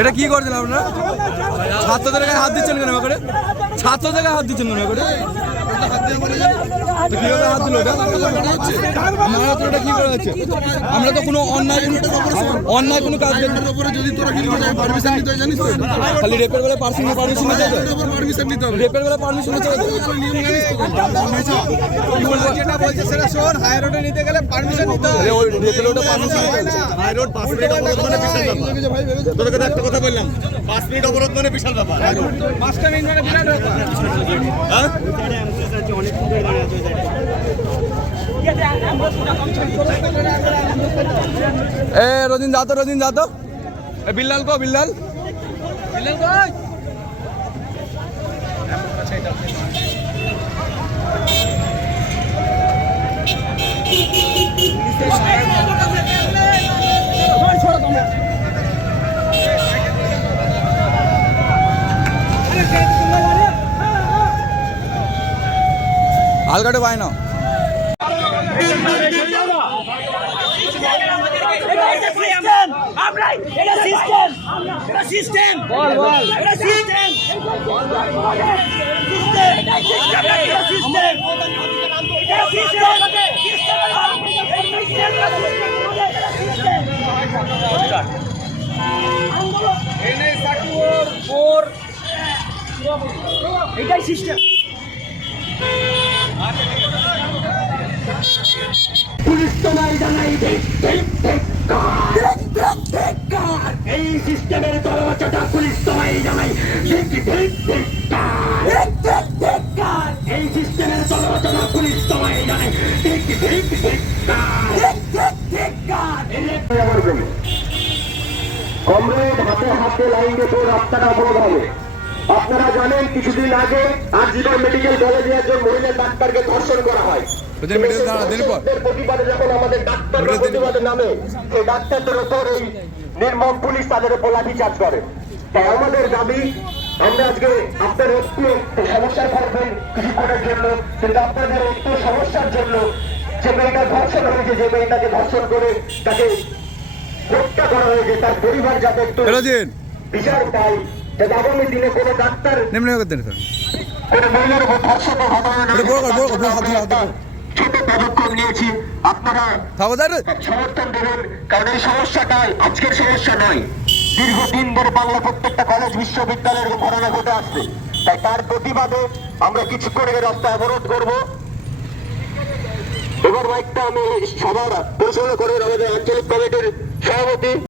এটা কি করছেন আপনারা? ছাত্রদের গায়ে হাত দিচ্ছেন কেন করে? ছাত্রদের গায়ে হাত দিচ্ছেন কেন করে? কিভাবে হাত দিল? এটা কি করা হচ্ছে? আমরা তো কোনো অন্যায় কোনো কাজ খালি রেপের বেলা পারমিশন নিতে হবে। রেপের বেলা পারমিশন নিতে হবে। যেটা বলছে সেটা শোন, হাই রোডে নিতে গেলে পারমিশন নিতে হবে। ওই রেপের রোডে পারমিশন হাই রোড 5 মিনিট অবরোধ মানে বিশাল ব্যাপার। তোকে একটা কথা বললাম, 5 মিনিট অবরোধ মানে বিশাল ব্যাপার। 5টা মিনিট মানে বিরাট ব্যাপার। হ্যাঁ এ রোজিন যাতো এ বিল্লাল কো বিল্লাল কই আলগাটে পায় না। এটাই সিস্টেম। পুলিশ তোমায় জানাই এই সিস্টেমের দলবাচ্চাটা পুলিশ তোমায় জানাই এই সিস্টেমের দলবাচ্চাটা পুলিশ তোমায় জানাই কমরেড হাতে হাতে লাইন দিয়ে রাস্তাটা অবরোধ হবে। আপনারা জানেন কিছুদিন আগে আরজিকর মেডিকেল কলেজে একজন মহিলা ডাক্তারকে ধর্ষণ করা হয়। প্রতিবাদে যখন আমাদের ডাক্তার প্রতিবাদে নামে, সেই ডাক্তারদের উপর এই নির্মম পুলিশ তাদের উপর লাঠিচার্জ করে। তাই আমাদের দাবি, আমরা আজকে আপনার একটু সমস্যায় থাকবেন কিছুক্ষণের জন্য, কিন্তু আপনাদের একটু সমস্যার জন্য যে মেয়েটা ধর্ষণ হয়েছে, যে মেয়েটাকে ধর্ষণ করে তাকে হত্যা করা হয়েছে, তার পরিবার যাতে একটু বিচার পায়, যাতে আগামী দিনে কোনো ডাক্তার কোনো মহিলার উপর ধর্ষণের ঘটনা ছোট পদক্ষেপ নিয়েছি। আপনারা সমর্থন দেবেন, কারণ এই সমস্যাটা আজকের সমস্যা নয়, দীর্ঘদিন ধরে বাংলা প্রত্যেকটা কলেজ বিশ্ববিদ্যালয়ের ঘটনা ঘটে আসছে। তাই তার প্রতিবাদে আমরা কিছু করে রাস্তা অবরোধ করব। এবার মাইকটা আমি সবার পরিচালনা করে আমাদের আঞ্চলিক কমিটির সভাপতি